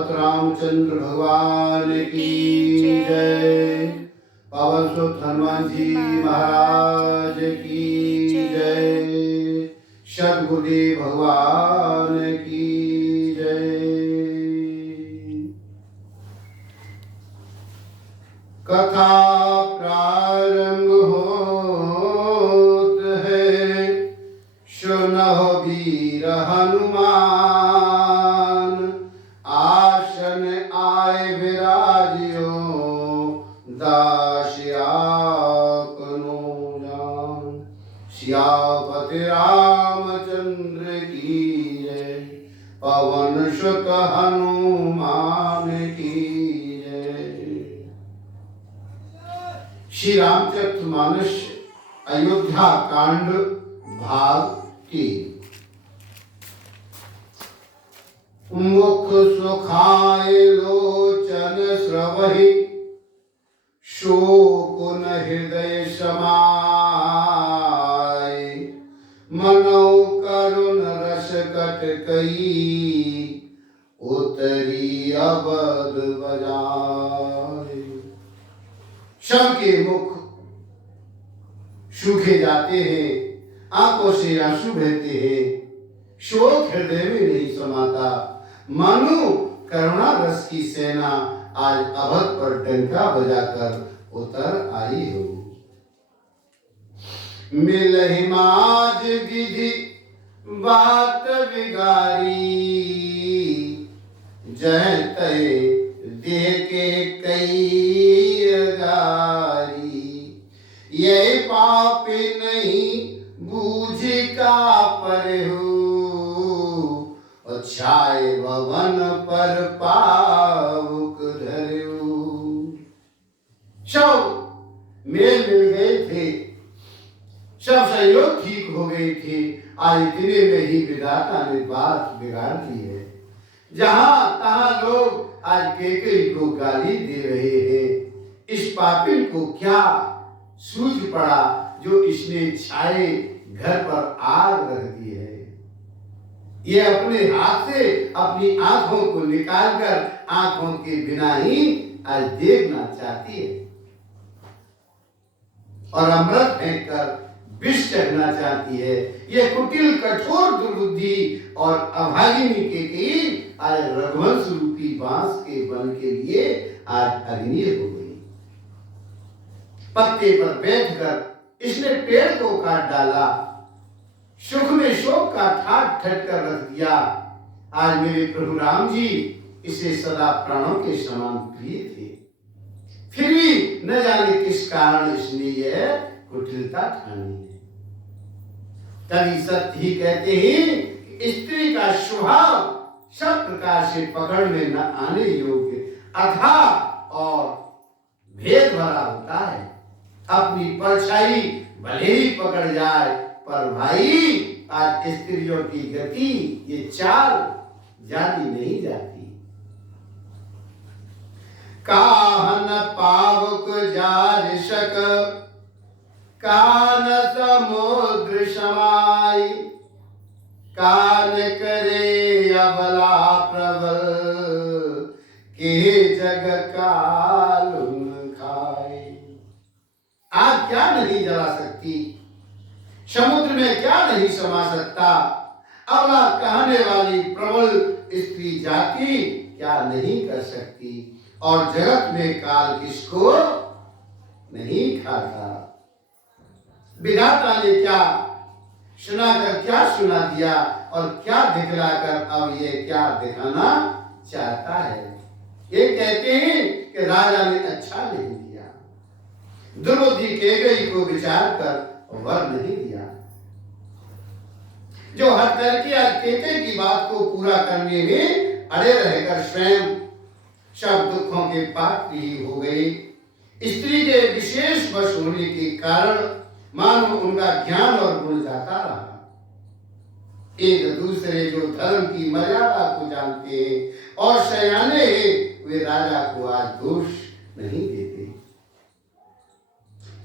सियापत रामचंद्र भगवान की जय। पवन सुत हनुमान जी महाराज की जय। सद्गुरुदेव भगवान की जय। कथा प्रारंभ होत है, सुनहो वीर हनुमान। आसन आए विराजियो, दास आपनो जान। सियापति रामचंद्र की जय। पवन सुत हनुमान की जय। श्री रामचरितमानस अयोध्या कांड भाग 3। मुख सुखाए लोचन स्रवहि, शोकुन हृदय समाए। मनौ करुण रस कट कई, उतरी अवध बजाए। सबके मुख सूखे जाते हैं, आंखों से आंसू बहते हैं, शोक हृदय में नहीं समाता। मानो करुणा रस की सेना आज अवध पर डंका बजाकर उतर आई हो। मिलहि माज विधि बात बिगारी, जय तय दे के कई गारी। यही पापी नहीं बूझ का पर हो, छाए भवन पर पावक धर्यो। सब मेल मिल गए थे, सब सहयोग ठीक हो गए थे। आज इतने में ही विधाता ने बात बिगाड़ दी है। जहां तहां लोग आज कैकेयी को गाली दे रहे हैं। इस पापी को क्या सूझ पड़ा जो इसने छाए घर पर आग रख दी है। ये अपने हाथ से अपनी आंखों को निकालकर आंखों के बिना ही आज देखना चाहती है और अमृत फेंक कर विष चखना चाहती है। ये कुटिल कठोर दुर्बुद्धि और अभागिनी के आज रघुवंश रूपी बांस के वन के लिए आज अग्नि हो गई। पत्ते पर बैठकर इसने पेड़ को काट डाला, सुख में शोक का ठाट ठट कर रख दिया। आज मेरे प्रभु राम जी इसे सदा प्राणों के समान प्रिय थे, फिर भी न जाने किस कारण इसने यह कुटिलता ठानी है। कवि सत्य ही कहते हैं कि स्त्री का स्वभाव सब प्रकार से पकड़ में न आने योग्य अथाह और भेद भरा होता है। अपनी परछाई भले ही पकड़ जाए, पर भाई आज स्त्रियों की गति ये चाल जानी नहीं जाती। काहन पावक जार शक, कान समुद्र समाई। कान करे अबला प्रबल, के जग कालुन खाए। आग क्या नहीं जला सकती, समुद्र में क्या नहीं समा सकता। अबला कहने वाली प्रबल स्त्री जाति क्या नहीं कर सकती। और जगत में काल किसको नहीं खाता। विधाता ने क्या सुनाकर क्या सुना दिया और क्या दिखलाकर अब ये क्या दिखाना चाहता है। ये कहते हैं कि राजा ने अच्छा नहीं दिया, द्रौपदी कैकेयी को विचार कर वर नहीं दिया। जो हर करके कैकेयी की बात को पूरा करने में अड़े रहकर स्वयं सब दुखों के पात्र ही हो गए। स्त्री के विशेष वश होने के कारण मानो उनका ज्ञान और गुण जाता रहा। एक दूसरे जो धर्म की मर्यादा को जानते हैं और सयाने हैं, वे राजा को आज दोष नहीं देते।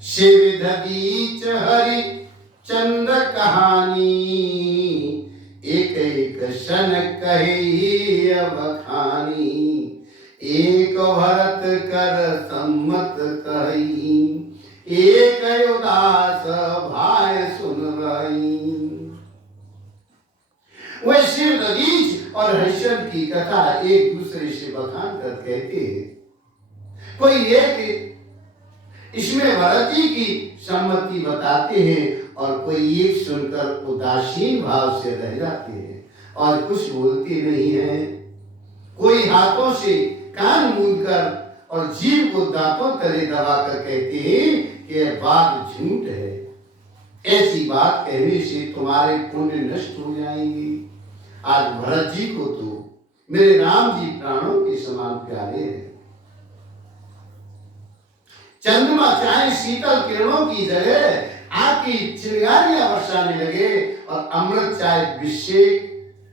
शिव बीच हरि चंद कहानी, एक एक शन कहे अब खानी, एक भरत कर सम्मत कही, एक उदास भाई सुन रही। वैसे रदीज और हरिश्चंद्र की कथा एक दूसरे से बखान कर कहते हैं। कोई एक इसमें भरत जी की सम्मति बताते हैं और कोई एक सुनकर उदासीन भाव से रह जाते हैं और कुछ बोलते नहीं है। कोई हाथों से कान मूंदकर और जीभ को दांतों तले दबाकर कहते हैं कि यह बात झूठ है। ऐसी बात कहने से तुम्हारे पुण्य नष्ट हो जाएंगे। आज भरत जी को तो मेरे राम जी प्राणों के समान प्यारे हैं। चंद्रमा चाहे शीतल किरणों की जगह आग की चिंगारियां बरसाने लगे और अमृत चाहे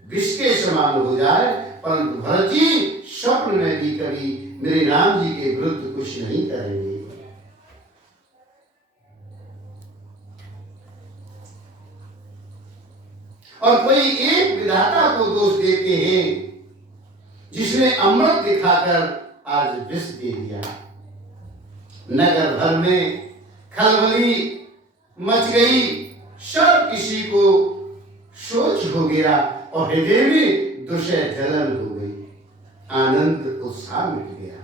विष के समान हो जाए, परंतु भरत जी स्वप्न में भी कभी मेरे राम जी के विरुद्ध कुछ नहीं करेंगे। और कोई एक विधाता को दोष देते हैं जिसने अमृत दिखाकर आज विष दे दिया। नगर भर में खलबली मच गई, सब किसी को सोच हो गया और हृदय में दुष्य जलन हो गई, आनंद उत्साह मिट गया।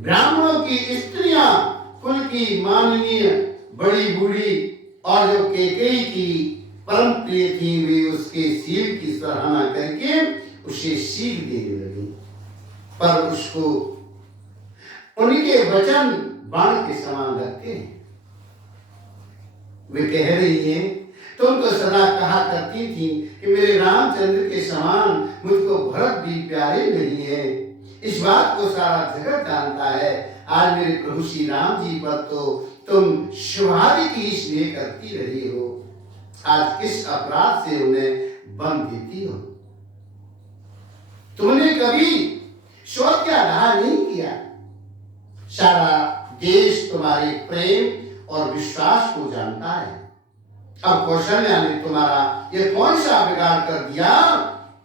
ब्राह्मणों की स्त्रियां कुल की माननीय बड़ी बूढ़ी और जो कैकेयी की परम प्रिय थी, वे उसके शील की सराहना करके उसे शील देने लगी, पर उसको उनके वचन बाण के समान लगते हैं। वे कह रही हैं, तुम तो सदा कहा करती थी कि मेरे रामचंद्र के समान मुझको भरत भी प्यारे नहीं है। इस बात को सारा जगत जानता है। आज मेरे प्रभु श्री राम जी पर तो तुम स्वाभाविक ही स्नेह करती रही हो, आज किस अपराध से उन्हें बंद देती हो? तुमने कभी शोध का दाह नहीं किया। सारा देश तुम्हारे प्रेम और विश्वास को जानता है। अब कौशल्या ने तुम्हारा ये कौन सा बिगाड़ कर दिया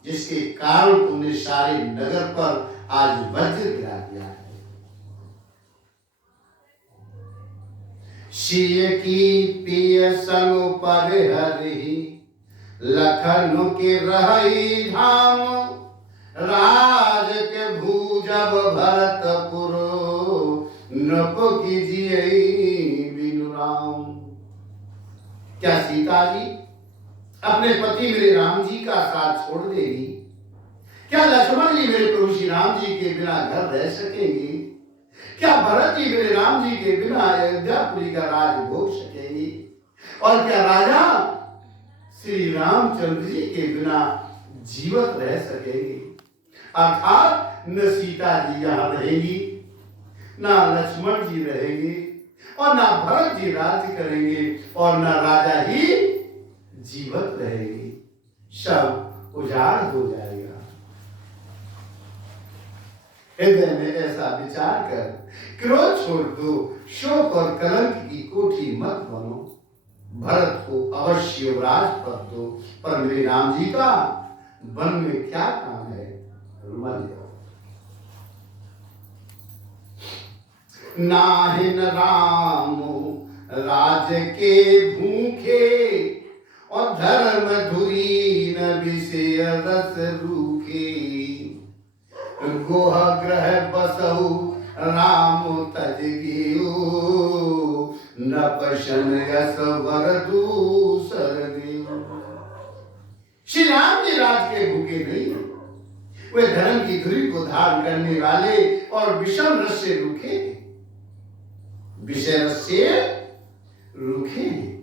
जिसके कारण तुमने सारे नगर पर आज वज्र गिरा दिया है। सिय की पिय संग पर हरि, लखन के रही धाम, राज के भूजब भरतपुर, नृप कीजिए बिनु राम। क्या सीता जी अपने पति मेरे राम जी का साथ छोड़ देगी? क्या लक्ष्मण जी मेरे प्रभु श्री राम जी के बिना घर रह सकेंगे? क्या भरत जी मेरे राम जी के बिना अयोध्यापुरी का राज भोग सकेंगे? और क्या राजा श्री रामचंद्र जी के बिना जीवित रह सकेंगे? अर्थात न सीता जी यहाँ रहेंगी, ना लक्ष्मण जी रहेंगे, और ना भरत जी राज्य करेंगे, और ना राजा ही जीवित रहेंगे। सब उजाड़ हो जाएगा। हृदय में ऐसा विचार कर क्रोध छोड़ दो, शोक और कलंक की कोठी मत बनो। भरत को अवश्य युवराज पद दो, पर मेरे राम जी का वन में क्या काम है? मर जाओ। नाहिन राम राज के भूखे, और धर्म धुरी न विषय रस रूखे। गोह ग्रह बसहु राम तज गियो, न पशन यस वर दूसर देव। श्री राम जी राज के भूखे नहीं, वे धर्म की धुरी को धारण करने वाले और विषम रस से रूखे, विषय रस से रूखे हैं।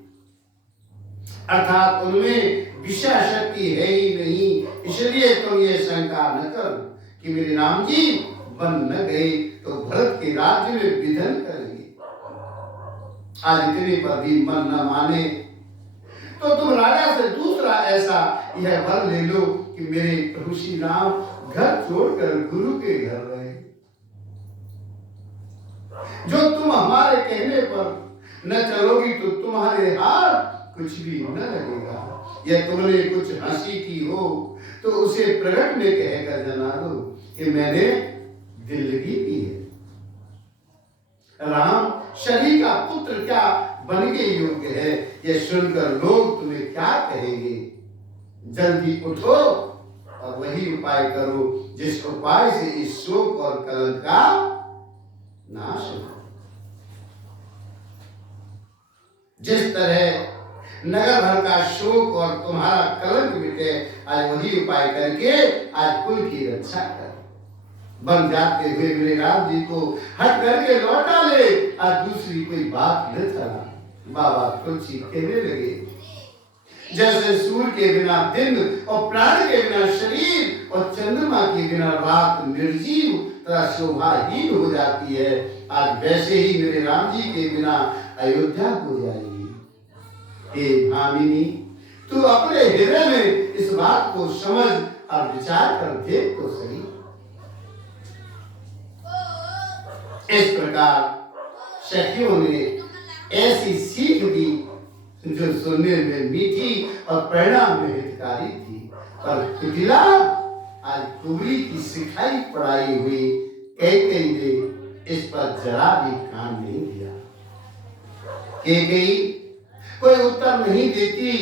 अर्थात उनमें विषय शक्ति है ही नहीं। इसलिए तुम ये शंका न कर कि मेरे राम जी बन न गए तो भरत के राज्य में विधन करेंगे। आज इतने पर भी मन न माने तो तुम राजा से दूसरा ऐसा यह वर ले लो कि मेरे प्रभु श्री राम घर छोड़कर गुरु के घर रहे। जो तुम हमारे कहने पर न चलोगी तो तुम्हारे हाथ कुछ भी न लगेगा। या तुमने कुछ हंसी की हो तो उसे प्रकट में कहकर जना दो कि मैंने दिल लगी की है। राम शरीर का पुत्र क्या बन के योग्य है, यह सुनकर लोग तुम्हें क्या कहेंगे। जल्दी उठो और वही उपाय करो जिस उपाय से इस शोक और कलंक का नाश हो। जिस तरह नगर भर का शोक और तुम्हारा कलंक मिटे, आज वही उपाय करके आज कुल की रक्षा कर। बन जाते हुए मेरे राम जी को हट करके लौटा ले, आज दूसरी कोई बात न चला। बाबा तुलसी कहने लगे, जैसे सूर्य के बिना दिन और प्राण के बिना शरीर और चंद्रमा के बिना रात निर्जीव तथा शोभाहीन हो जाती है, आज वैसे ही मेरे राम जी के बिना अयोध्या हो जाएगी। हे भामिनी, तू अपने हृदय में इस बात को समझ और विचार कर देख तो सही। इस प्रकार सखियों ने ऐसी सीख दी जो सुनने में मीठी और परिणाम में हितकारी थी, पर कुटिला आज कुबरी की सिखाई पढ़ाई हुई कैकेयी ने इस पर जरा भी कान नहीं दिया। कैकेयी कोई उत्तर नहीं देती,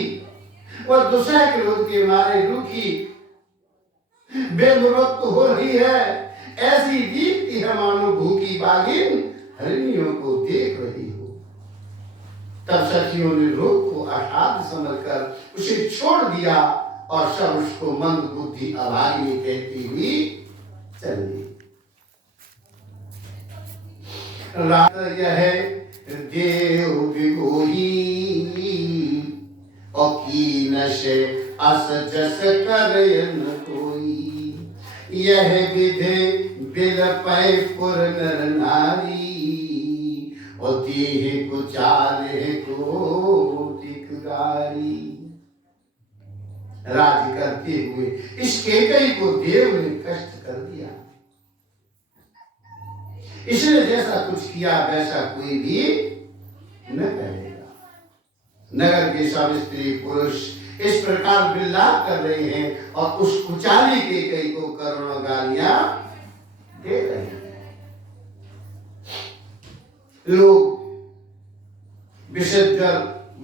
वह दुसह क्रोध के मारे रूखी बेमुरत हो रही है, ऐसी दीप्ति है मानो भूखी बाघिन हरिणियों को देख रही हो। तब सखियों ने रोग को असाध्य समझकर उसे छोड़ दिया और सब उसको मंद बुद्धि अभागिनी कहती हुई चली। रात यह देव विगोही और कीन से अस जस करयन कोई, यह विधे बिलपै पुर नर नारी और देह को चाले को दिखदारी। राज्य करते हुए इस कैकेयी को देव ने कष्ट कर दिया। इसने जैसा कुछ किया वैसा कोई भी न करेगा। नगर के सब स्त्री पुरुष इस प्रकार बिल्लाप कर रहे हैं और उस कुचाली कैकेयी को करोड़ों गालियां दे रहे हैं। लोग विषज्वर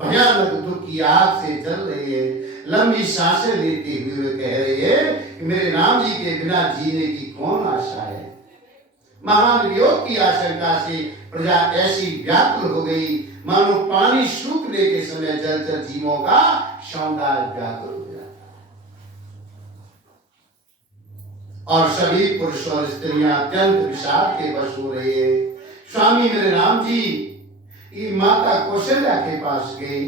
भयानक दुख की आग से जल रहे हैं, लंबी सांसें लेते हुए कह रहे हैं कि मेरे राम जी के बिना जीने की कौन आशा है। महान वियोग की आशंका से प्रजा ऐसी व्याकुल हो गई मानो पानी सूखने के समय जलचर जीवों का सौंदर्य व्याकुल हो जाता है। और सभी पुरुष और स्त्रियां अत्यंत विषाद के वश हो रहे हैं। स्वामी मेरे राम जी माता कौशल्या के पास गई,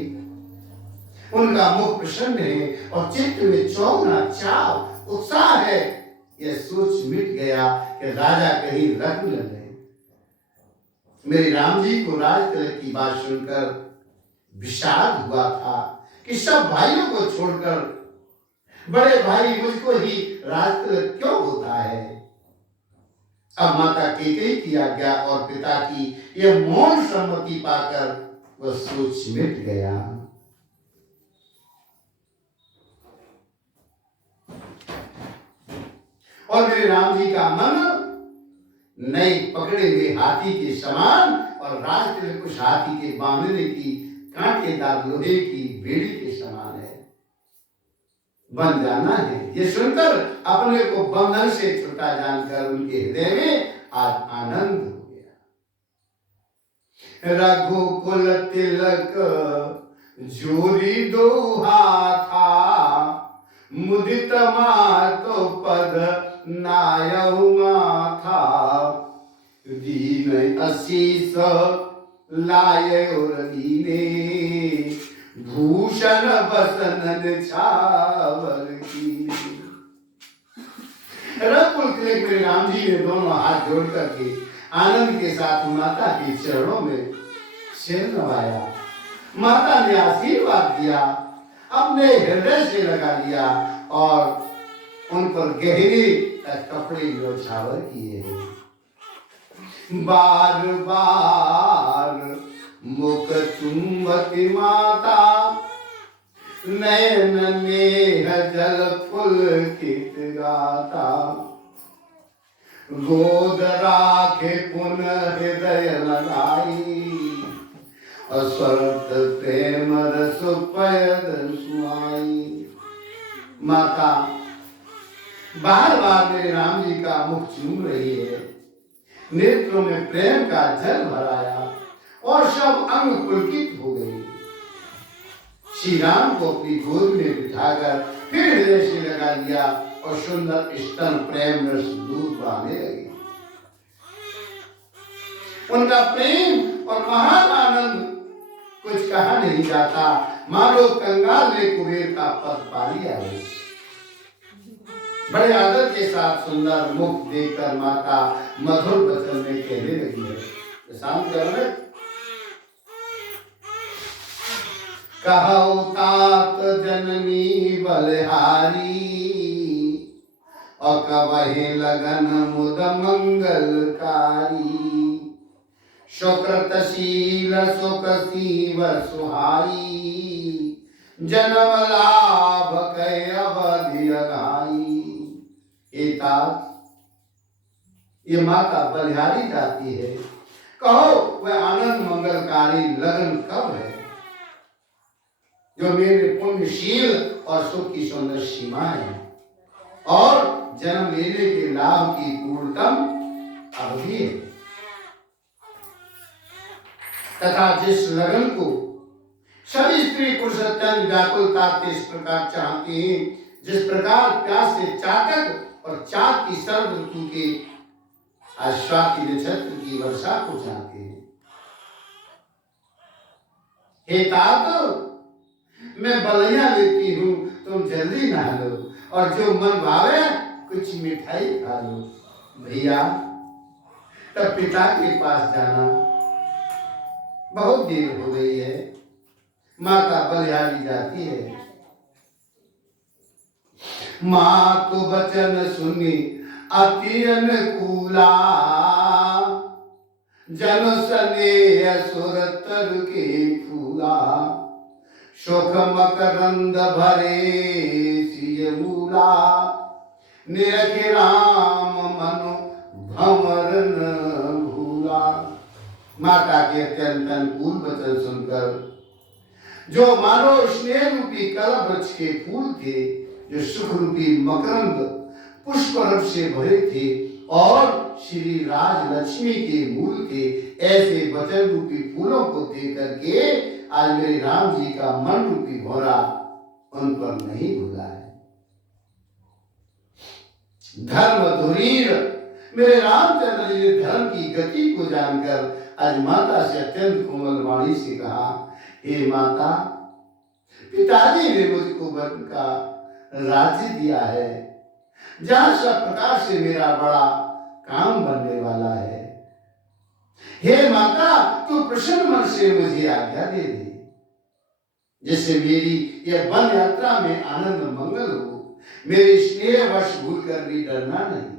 उनका मुख प्रसन्न है और चित्त में चौगुना चाव उत्साह है। यह सोच मिट गया कि राजा कहीं रख न ले। मेरे राम जी को राजतिलक की बात सुनकर विषाद हुआ था कि सब भाइयों को छोड़कर बड़े भाई मुझको ही राजतिलक क्यों होता है। अब माता कैकेयी की आज्ञा और पिता की यह मौन सम्मति पाकर वह सोच मिट गया। और मेरे राम जी का मन नए पकड़े हुए हाथी के समान और राजतिलक उस हाथी के बांधने की कांटेदार लोहे की बेड़ी के समान है। बन जाना है ये सुनकर अपने को बंधन से छुटा जानकर उनके हृदय में आज आनंद हो गया। रघुकुल तिलक जोरी दोहा था, मुदित मातो पद नायहु माथा, दीन असीस लाय और दीने, भूषण बसन छावर की। रघुकुल तिलक मेरे राम जी ने दोनों हाथ जोड़ करके आनंद के साथ माता के चरणों में सिर नवाया। माता ने आशीर्वाद दिया, अपने हृदय से लगा लिया और उन पर गहरे कपड़े न्योछावर किए हैं। बार बार मुख चुंबती माता, नयन नेह जल पुलकित गाता, गोद राखे पुनः हृदय लगाई, असर्त प्रेम रस पयद सुहाई। माता बार बार मेरे राम जी का मुख चूम रही है, नेत्रों में प्रेम का जल भराया और सब अंग पुलकित हो गई। श्री राम को अपनी गोद में बिठाकर फिर हृदय से लगा लिया और सुंदर स्तन प्रेम रस दूध बहाने लगे। उनका प्रेम और महान आनंद कुछ कहा नहीं जाता, मानो कंगाल ने कुबेर का पद पा लिया है। बड़े आदर के साथ सुंदर मुख देखकर माता मधुर वचन में कहने लगी है। शांत करो, कहो तात जननी बलहारी, और कवहे लगन मुद मंगलकारी, सुकृतशील सुख सीव सुहाई, जन्म लाभ कै अवधि अघाई। हे तात, ये माता बलिहारी जाती है, कहो वह आनंद मंगलकारी लगन कब है, जो मेरे पुण्यशील और सुख की सुंदर सीमा है और जन्म लेने के लाभ की पूर्णतम अवधि है, तथा जिस लगन को सभी स्त्री पुरुष अत्यंत व्याकुलता से इस प्रकार चाहते हैं, जिस प्रकार प्यास से चातक और चाक की सर्व ऋतु के आश्वाति नक्षत्र की वर्षा को चाहते हैं। हे तात, मैं बलैया लेती हूँ, तुम जल्दी नहा लो और जो मन भावे कुछ मिठाई खा लो। भैया, तब पिता के पास जाना, बहुत देर हो गई है। माता बलिहारी जाती है। माँ तो वचन सुनी अति अनुकूला, जन स्नेह सुर तरु के फूला, सुख मकरंद भरे सिय मूला, निरख राम मनु भंवर न भूला। माता के अत्यंत अनुकूल वचन सुनकर जो मानो स्नेह रूपी कलम वृक्ष के फूल थे, जो सुख रूपी मकरंद पुष्प रस से भरे थे और श्री राज लक्ष्मी के मूल थे, ऐसे वचन रूपी फूलों को देख करके आज मेरे राम जी का मन रूपी भौरा उन पर नहीं भूला है। धर्म धुरीर मेरे रामचंद्र जी ने धर्म की गति को जानकर आज माता से अत्यंत कोमल वाणी से कहा, हे माता, पिताजी ने मुझको वन का राज्य दिया है, जहां सब प्रकार से मेरा बड़ा काम बनने वाला है। हे माता, तू प्रसन्न मन से मुझे आज्ञा दे दे, जिससे मेरी यह वन यात्रा में आनंद मंगल हो, मेरे स्नेह वश भूल कर भी डरना नहीं।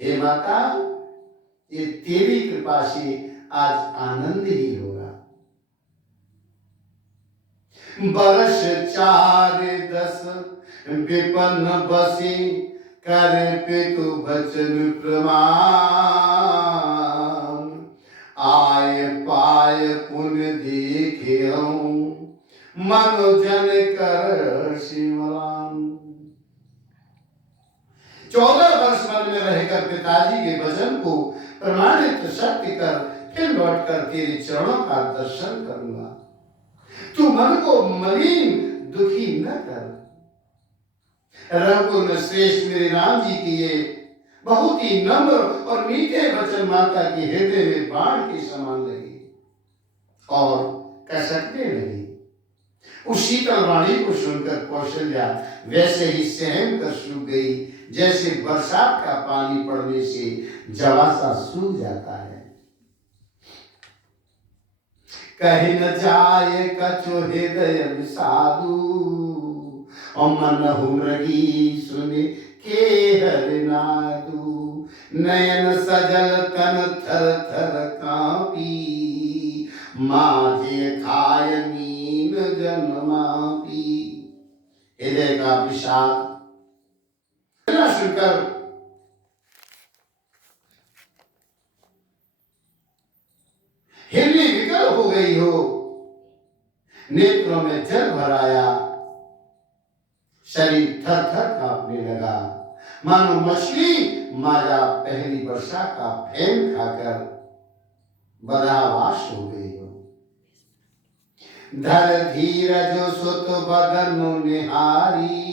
हे माता, ये तेरी कृपा से आज आनंद ही होगा। बरस 4-10 विपन्न बसे, कर पितु वचन प्रमाण, आय पाय पुण्य देखे मनोजन कर शिवराम। 14 वर्ष मन में रहकर पिताजी के वचन को प्रमाणित सत्य कर फिर लौटकर तेरे चरणों का दर्शन करूंगा। तू मन को मलिन दुखी न कर। रघुकुल श्रेष्ठ मेरे राम जी की ये बहुत ही नम्र और मीठे वचन माता के हृदय में बाण के समान लगे और कसकने लगी। उस शीतल वाणी को सुनकर कौशल्या वैसे ही सहम कर सूख गई, जैसे बरसात का पानी पड़ने से जवासा सूख जाता है। कहीं न जाए कछु हृदय विषादु, और मन हुमरगी सुने के हरिनादु, नयन सजल तन थर थर कांपी, माझे खाय मीन जन्मा हृदय का विषाद सुनकर हिरनी विकल हो गई हो, नेत्रों में जल भर आया, शरीर थर थर कांपने लगा, मानो मछली माया पहली वर्षा का फेन खाकर बदहवास हो गई हो। धर धीरज सुत बदन निहारी,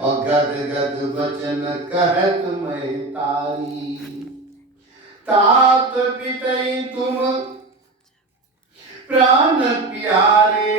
और गद गद वचन कहत मैं तारी। तात पितई तुम प्राण प्यारे,